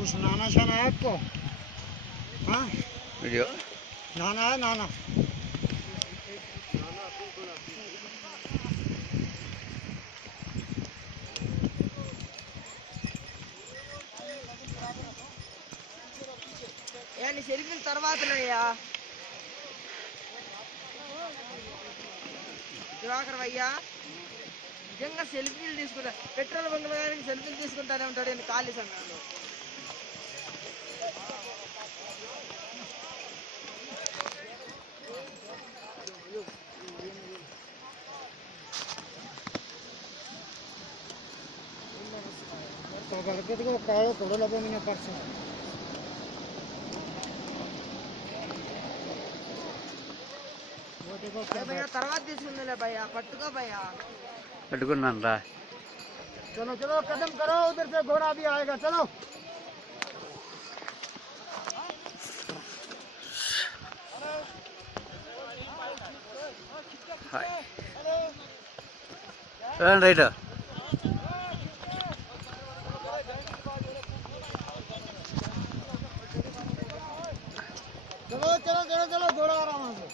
नाना शाना है आपको हाँ వీడియో नाना है नाना ఏ నీ సెల్ఫీల తర్వాతనయ్యా దివాకర్ అయ్యా నిజంగా సెల్ఫీలు తీసుకుంటా పెట్రోల్ బంకుల గారికి సెల్ఫీలు తీసుకుంటానే ఉంటాడు ఈయన ఖాళీ సమయంలో तो करके देखो काड़ो कोड़ो लबो मैंने परसों वो देखो क्या ఏ భయ్యా తర్వాత తీసుకుందిలే భయ్యా పట్టుకో భయ్యా పెట్టుకున్నాను రా चलो चलो कदम करो उधर से घोड़ा भी आएगा चलो హాయ్ चलो चलो चलो चलो दौड़ा आ रहा वहाँ से।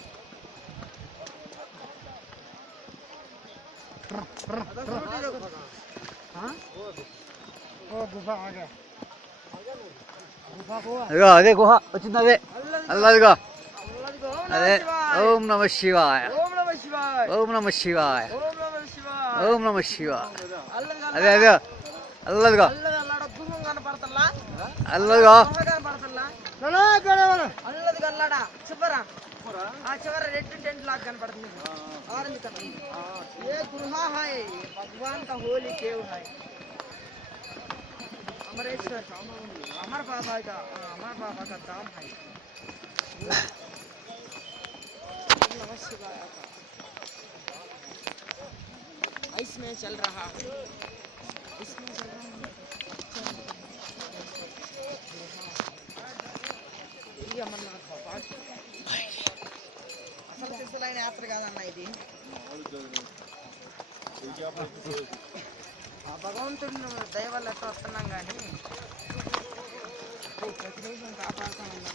गुफा आ गया गुफा अरे गुफा उचित का अरे ओम नमः शिवाय। ओम नमः शिवाय। ओम नमः शिवाय। ओम नमः शिवाय अरे अरे अल्लाह का अल्लाह का अल्लाह का అల్లది అదే అదే అల్లదిగో అల్లది అల్లాడ గుహం కనపడతల్లా అల్లదిగో గుహ కనపడతల్లా चलो घोड़े वाला అల్లది కల్లాడ చివర ఆ చివర రెడ్ టెంట్ లాగా కనపడుతుంది ఆరెంజ్ కలర్ ये गुहा है भगवान का होली केव है अमरेश्वर अमर बाबा का हाँ, अमर बाबा का धाम है ओम नमः शिवाय का इसमें चल रहा है इसमें चल रहा है అసలు సిసలైన యాత్ర కాదన్న ఇది ఆ భగవంతుడిని దయ వల్ల ఎట్లా వస్తున్నాం కానీ ప్రతి నిమిషం కాపాడుతా ఉన్నాం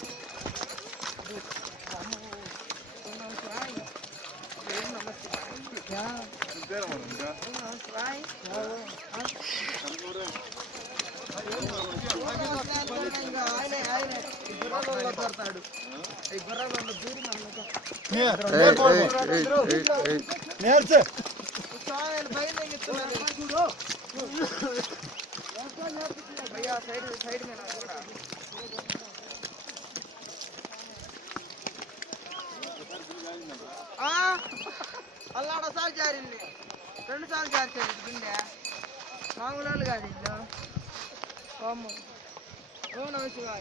అల్లాడసారి జారింది. రెండు సార్లు జారిచారు కింద. మామూలు వాళ్ళు కాదు ఇల్లు ఓము ఓం నమ శివాయ.